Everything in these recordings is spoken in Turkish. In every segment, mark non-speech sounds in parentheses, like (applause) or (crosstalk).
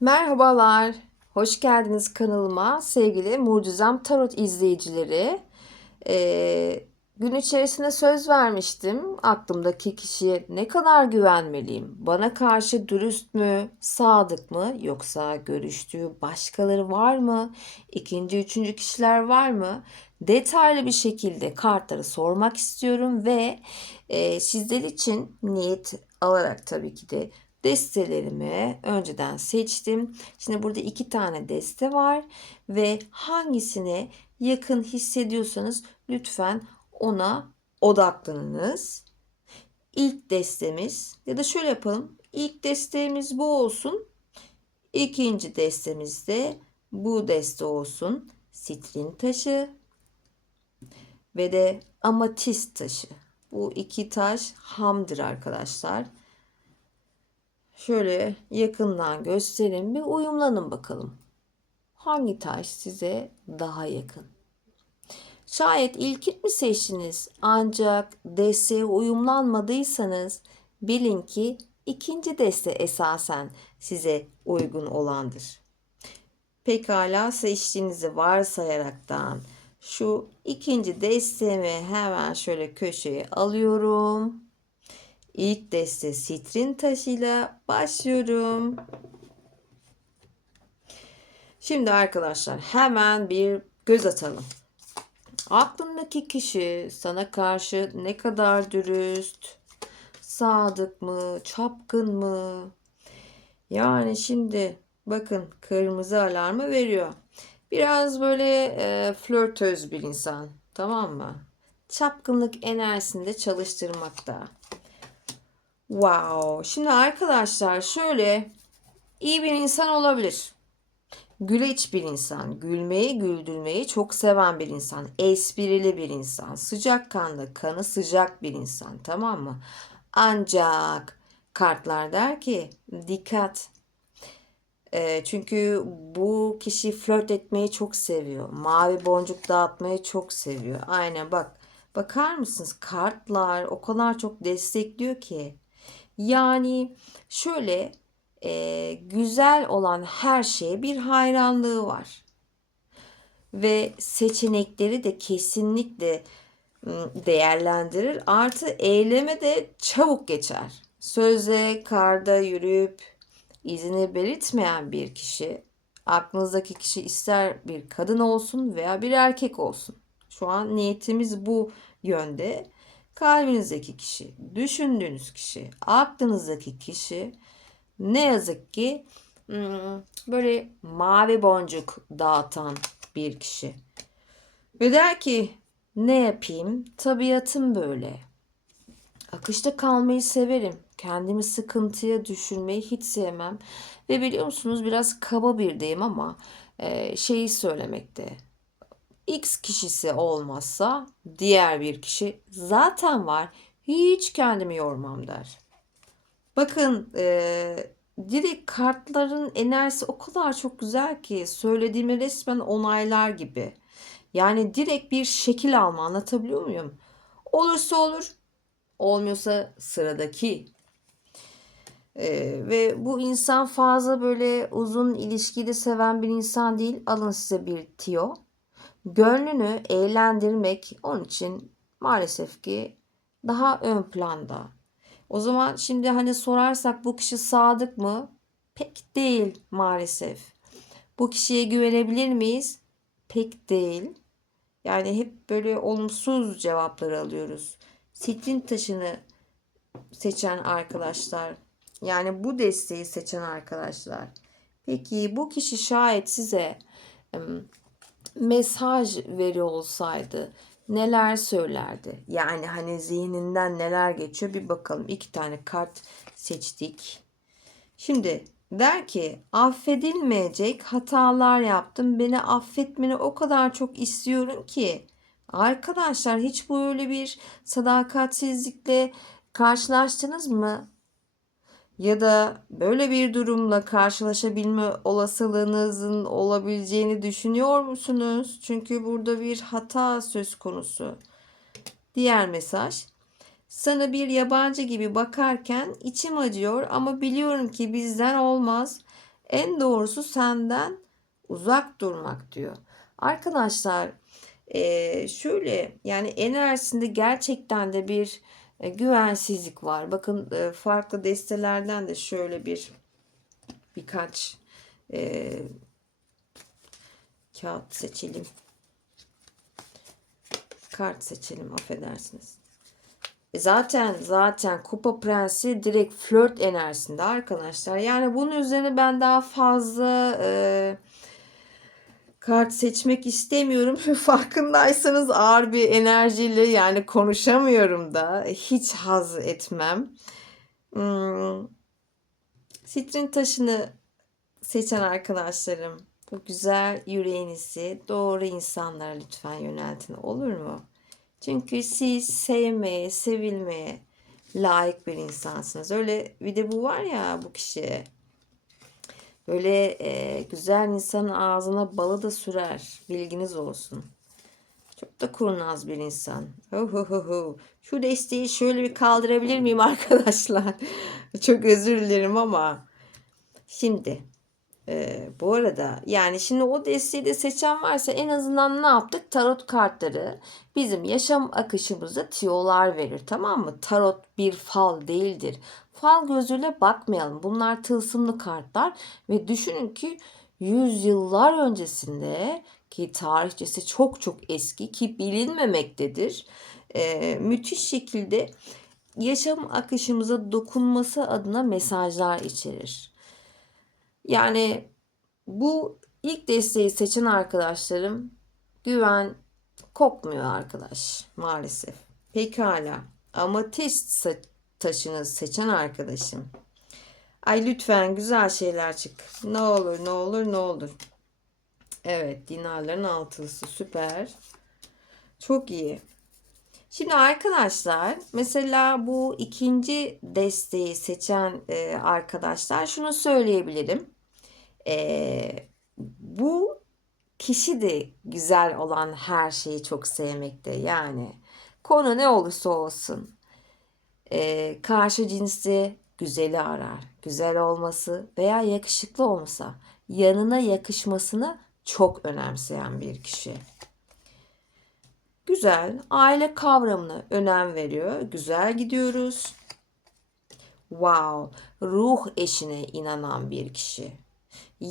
Merhabalar, hoş geldiniz kanalıma sevgili Mucizem Tarot izleyicileri. Ee, gün içerisinde söz vermiştim. Aklımdaki kişiye ne kadar güvenmeliyim? Bana karşı dürüst mü, sadık mı yoksa görüştüğü başkaları var mı? İkinci, üçüncü kişiler var mı? Detaylı bir şekilde kartları sormak istiyorum ve e, sizler için niyet alarak tabii ki de destelerimi önceden seçtim. Şimdi burada iki tane deste var ve hangisine yakın hissediyorsanız lütfen ona odaklanınız. İlk destemiz ya da şöyle yapalım. İlk destemiz bu olsun. İkinci destemiz de bu deste olsun. Sitrin taşı ve de amatist taşı. Bu iki taş hamdır arkadaşlar. Şöyle yakından göstereyim bir uyumlanın bakalım. Hangi taş size daha yakın? Şayet ilkit mi seçtiniz ancak desteğe uyumlanmadıysanız bilin ki ikinci deste esasen size uygun olandır. Pekala seçtiğinizi varsayaraktan şu ikinci destemi hemen şöyle köşeye alıyorum. İlk deste sitrin taşıyla başlıyorum. Şimdi arkadaşlar hemen bir göz atalım. Aklındaki kişi sana karşı ne kadar dürüst, sadık mı, çapkın mı? Yani şimdi bakın kırmızı alarmı veriyor. Biraz böyle e, flörtöz bir insan. Tamam mı? Çapkınlık enerjisini de çalıştırmakta. Wow. Şimdi arkadaşlar şöyle iyi bir insan olabilir. Güleç bir insan, gülmeyi, güldürmeyi çok seven bir insan, esprili bir insan, sıcakkanlı, kanı sıcak bir insan, tamam mı? Ancak kartlar der ki dikkat. E, çünkü bu kişi flört etmeyi çok seviyor. Mavi boncuk dağıtmayı çok seviyor. Aynen bak. Bakar mısınız? Kartlar o kadar çok destekliyor ki. Yani şöyle e, güzel olan her şeye bir hayranlığı var. Ve seçenekleri de kesinlikle değerlendirir. Artı eyleme de çabuk geçer. Sözle karda yürüyüp izini belirtmeyen bir kişi, aklınızdaki kişi ister bir kadın olsun veya bir erkek olsun. Şu an niyetimiz bu yönde. Kalbinizdeki kişi, düşündüğünüz kişi, aklınızdaki kişi ne yazık ki hmm, böyle mavi boncuk dağıtan bir kişi. Ve der ki ne yapayım? Tabiatım böyle. Akışta kalmayı severim. Kendimi sıkıntıya düşürmeyi hiç sevmem. Ve biliyor musunuz biraz kaba bir deyim ama şeyi söylemekte. X kişisi olmazsa diğer bir kişi zaten var. Hiç kendimi yormam der. Bakın e, direkt kartların enerjisi o kadar çok güzel ki söylediğimi resmen onaylar gibi. Yani direkt bir şekil alma anlatabiliyor muyum? Olursa olur, olmuyorsa sıradaki. Ee, ve bu insan fazla böyle uzun ilişkide seven bir insan değil. Alın size bir tiyo. Gönlünü eğlendirmek onun için maalesef ki daha ön planda. O zaman şimdi hani sorarsak bu kişi sadık mı? Pek değil maalesef. Bu kişiye güvenebilir miyiz? Pek değil. Yani hep böyle olumsuz cevapları alıyoruz. Sitrin taşını seçen arkadaşlar. Yani bu desteği seçen arkadaşlar. Peki bu kişi şayet size mesaj veriyor olsaydı neler söylerdi? Yani hani zihninden neler geçiyor bir bakalım. İki tane kart seçtik. Şimdi der ki affedilmeyecek hatalar yaptım. Beni affetmeni o kadar çok istiyorum ki. Arkadaşlar hiç böyle bir sadakatsizlikle karşılaştınız mı? Ya da böyle bir durumla karşılaşabilme olasılığınızın olabileceğini düşünüyor musunuz? Çünkü burada bir hata söz konusu. Diğer mesaj. Sana bir yabancı gibi bakarken içim acıyor ama biliyorum ki bizden olmaz. En doğrusu senden uzak durmak diyor. Arkadaşlar şöyle yani enerjisinde gerçekten de bir e, güvensizlik var. Bakın e, farklı destelerden de şöyle bir birkaç e, kağıt seçelim. Kart seçelim affedersiniz. E Zaten zaten Kupa Prensi direkt flört enerjisinde arkadaşlar. Yani bunun üzerine ben daha fazla e, kart seçmek istemiyorum. (laughs) Farkındaysanız ağır bir enerjiyle yani konuşamıyorum da hiç haz etmem. Hmm, Sitrin taşını seçen arkadaşlarım bu güzel yüreğinizi doğru insanlara lütfen yöneltin olur mu? Çünkü siz sevmeye, sevilmeye layık bir insansınız. Öyle bir de bu var ya bu kişi. Böyle e, güzel insanın ağzına balı da sürer. Bilginiz olsun. Çok da kurnaz bir insan. Huhuhuhu. Şu desteği şöyle bir kaldırabilir miyim (laughs) arkadaşlar? Çok özür dilerim ama. Şimdi e, bu arada yani şimdi o desteği de seçen varsa en azından ne yaptık? Tarot kartları bizim yaşam akışımızda tiyolar verir tamam mı? Tarot bir fal değildir. Fal gözüyle bakmayalım. Bunlar tılsımlı kartlar ve düşünün ki yüzyıllar öncesinde ki tarihçesi çok çok eski ki bilinmemektedir. e, müthiş şekilde yaşam akışımıza dokunması adına mesajlar içerir. Yani bu ilk desteği seçen arkadaşlarım güven kokmuyor arkadaş maalesef. Pekala. Amatist taşını seçen arkadaşım. Ay lütfen güzel şeyler çık. Ne olur ne olur ne olur. Evet dinarların altılısı süper. Çok iyi. Şimdi arkadaşlar mesela bu ikinci desteği seçen e, arkadaşlar şunu söyleyebilirim. E, bu kişi de güzel olan her şeyi çok sevmekte. Yani konu ne olursa olsun e, karşı cinsi güzeli arar. Güzel olması veya yakışıklı olmasa yanına yakışmasını çok önemseyen bir kişi. Güzel. Aile kavramına önem veriyor. Güzel gidiyoruz. Wow. Ruh eşine inanan bir kişi.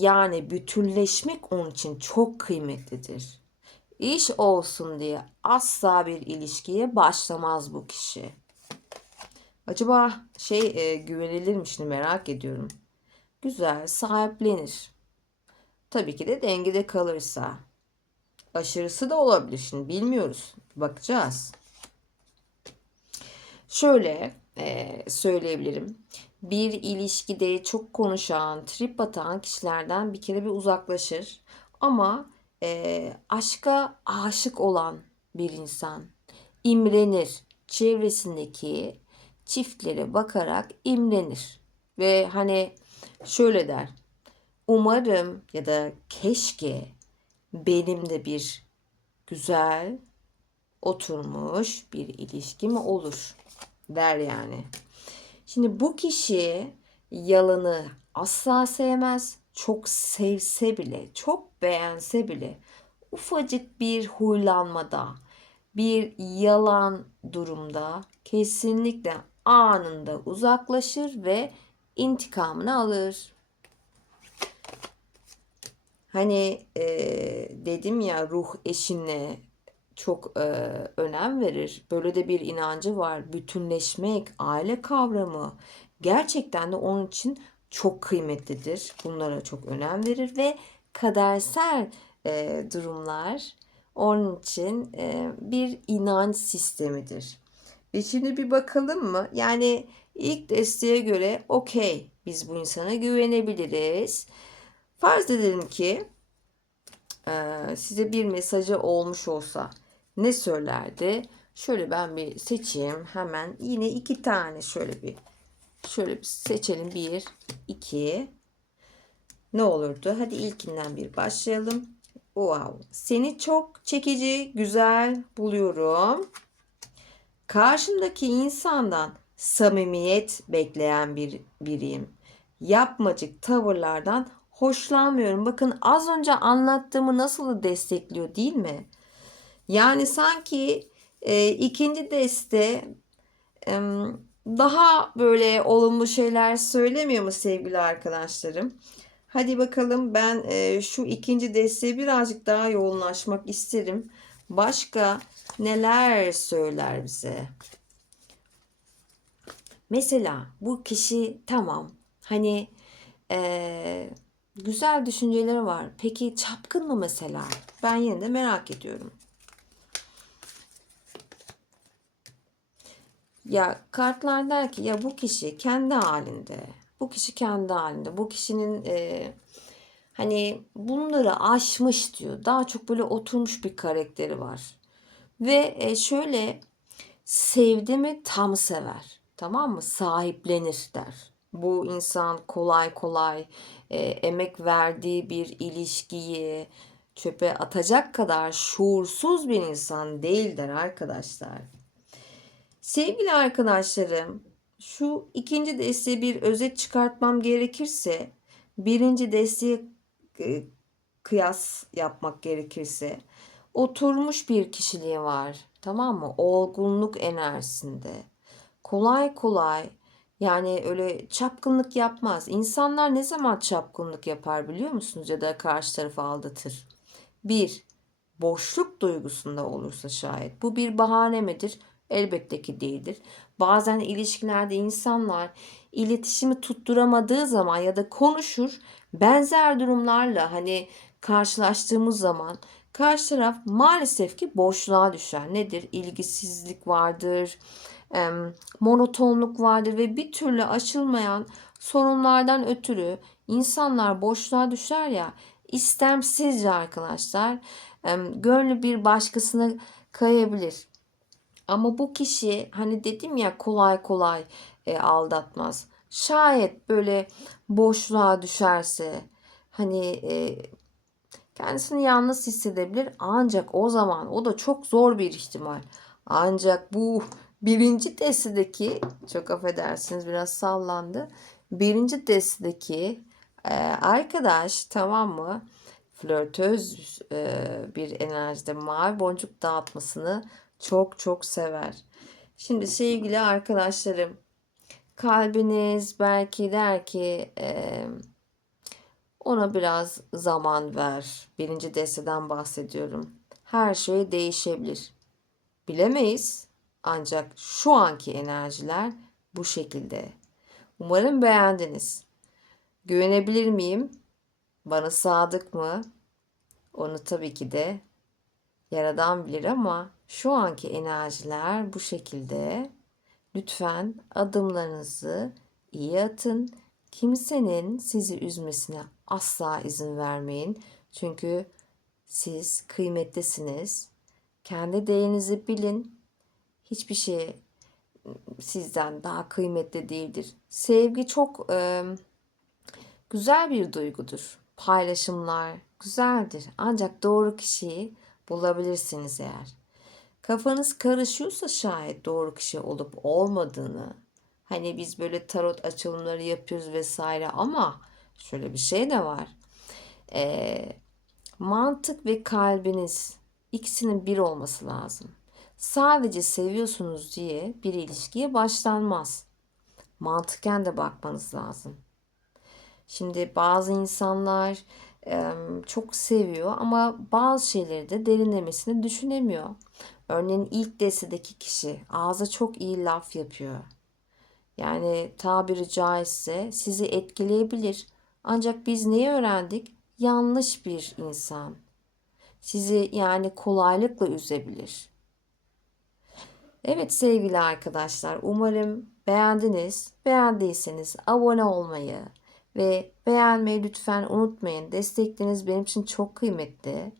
Yani bütünleşmek onun için çok kıymetlidir. İş olsun diye asla bir ilişkiye başlamaz bu kişi. Acaba şey e, güvenilir mi şimdi merak ediyorum. Güzel, sahiplenir. Tabii ki de dengede kalırsa. Aşırısı da olabilir şimdi bilmiyoruz. Bakacağız. Şöyle e, söyleyebilirim. Bir ilişkide çok konuşan, trip atan kişilerden bir kere bir uzaklaşır. Ama e, aşka aşık olan bir insan imrenir. Çevresindeki çiftlere bakarak imrenir. Ve hani şöyle der. Umarım ya da keşke benim de bir güzel oturmuş bir ilişkim olur der yani. Şimdi bu kişi yalanı asla sevmez. Çok sevse bile, çok beğense bile ufacık bir huylanmada, bir yalan durumda kesinlikle anında uzaklaşır ve intikamını alır. Hani e, dedim ya ruh eşine çok e, önem verir. Böyle de bir inancı var. Bütünleşmek, aile kavramı gerçekten de onun için çok kıymetlidir. Bunlara çok önem verir ve kadersel e, durumlar onun için e, bir inanç sistemidir. Ve şimdi bir bakalım mı? Yani ilk desteğe göre okey biz bu insana güvenebiliriz. Farz edelim ki e, size bir mesajı olmuş olsa ne söylerdi? Şöyle ben bir seçeyim hemen yine iki tane şöyle bir şöyle bir seçelim bir iki ne olurdu? Hadi ilkinden bir başlayalım. Wow. Seni çok çekici, güzel buluyorum. Karşımdaki insandan samimiyet bekleyen bir biriyim. Yapmacık tavırlardan hoşlanmıyorum. Bakın az önce anlattığımı nasıl destekliyor değil mi? Yani sanki e, ikinci deste e, daha böyle olumlu şeyler söylemiyor mu sevgili arkadaşlarım? Hadi bakalım ben e, şu ikinci desteği birazcık daha yoğunlaşmak isterim. Başka neler söyler bize? Mesela bu kişi tamam hani e, güzel düşünceleri var. Peki çapkın mı mesela? Ben yine de merak ediyorum. Ya kartlar der ki ya bu kişi kendi halinde. Bu kişi kendi halinde. Bu kişinin e, hani bunları aşmış diyor. Daha çok böyle oturmuş bir karakteri var. Ve e, şöyle sevdi mi tam sever. Tamam mı? Sahiplenir der. Bu insan kolay kolay e, emek verdiği bir ilişkiyi çöpe atacak kadar şuursuz bir insan değildir arkadaşlar. Sevgili arkadaşlarım, şu ikinci desteği bir özet çıkartmam gerekirse, birinci desteği e, kıyas yapmak gerekirse, oturmuş bir kişiliği var. Tamam mı? Olgunluk enerjisinde. Kolay kolay yani öyle çapkınlık yapmaz. İnsanlar ne zaman çapkınlık yapar biliyor musunuz? Ya da karşı tarafı aldatır. Bir, boşluk duygusunda olursa şayet. Bu bir bahane midir? Elbette ki değildir. Bazen ilişkilerde insanlar iletişimi tutturamadığı zaman ya da konuşur benzer durumlarla hani karşılaştığımız zaman karşı taraf maalesef ki boşluğa düşer. Nedir? İlgisizlik vardır, monotonluk vardır ve bir türlü açılmayan sorunlardan ötürü insanlar boşluğa düşer ya istemsizce arkadaşlar gönlü bir başkasına kayabilir. Ama bu kişi hani dedim ya kolay kolay e, aldatmaz. Şayet böyle boşluğa düşerse hani e, kendisini yalnız hissedebilir ancak o zaman o da çok zor bir ihtimal. Ancak bu birinci testideki çok affedersiniz biraz sallandı. Birinci testideki e, arkadaş tamam mı? Flörtöz e, bir enerjide mavi boncuk dağıtmasını çok çok sever. Şimdi sevgili arkadaşlarım kalbiniz belki der ki e, ona biraz zaman ver. Birinci desteden bahsediyorum. Her şey değişebilir. Bilemeyiz. Ancak şu anki enerjiler bu şekilde. Umarım beğendiniz. Güvenebilir miyim? Bana sadık mı? Onu tabii ki de Yaradan bilir ama şu anki enerjiler bu şekilde. Lütfen adımlarınızı iyi atın. Kimsenin sizi üzmesine asla izin vermeyin. Çünkü siz kıymetlisiniz. Kendi değerinizi bilin. Hiçbir şey sizden daha kıymetli değildir. Sevgi çok e, güzel bir duygudur. Paylaşımlar güzeldir. Ancak doğru kişiyi bulabilirsiniz eğer. Kafanız karışıyorsa şayet doğru kişi olup olmadığını hani biz böyle tarot açılımları yapıyoruz vesaire ama şöyle bir şey de var. Ee, mantık ve kalbiniz ikisinin bir olması lazım. Sadece seviyorsunuz diye bir ilişkiye başlanmaz. Mantıken de bakmanız lazım. Şimdi bazı insanlar çok seviyor ama bazı şeyleri de derinlemesine düşünemiyor. Örneğin ilk destedeki kişi ağza çok iyi laf yapıyor. Yani tabiri caizse sizi etkileyebilir. Ancak biz neyi öğrendik? Yanlış bir insan. Sizi yani kolaylıkla üzebilir. Evet sevgili arkadaşlar umarım beğendiniz. Beğendiyseniz abone olmayı, ve beğenmeyi lütfen unutmayın. Destekleriniz benim için çok kıymetli.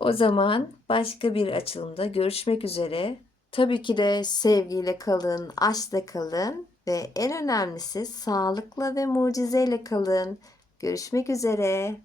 O zaman başka bir açılımda görüşmek üzere. Tabii ki de sevgiyle kalın, aşkla kalın ve en önemlisi sağlıkla ve mucizeyle kalın. Görüşmek üzere.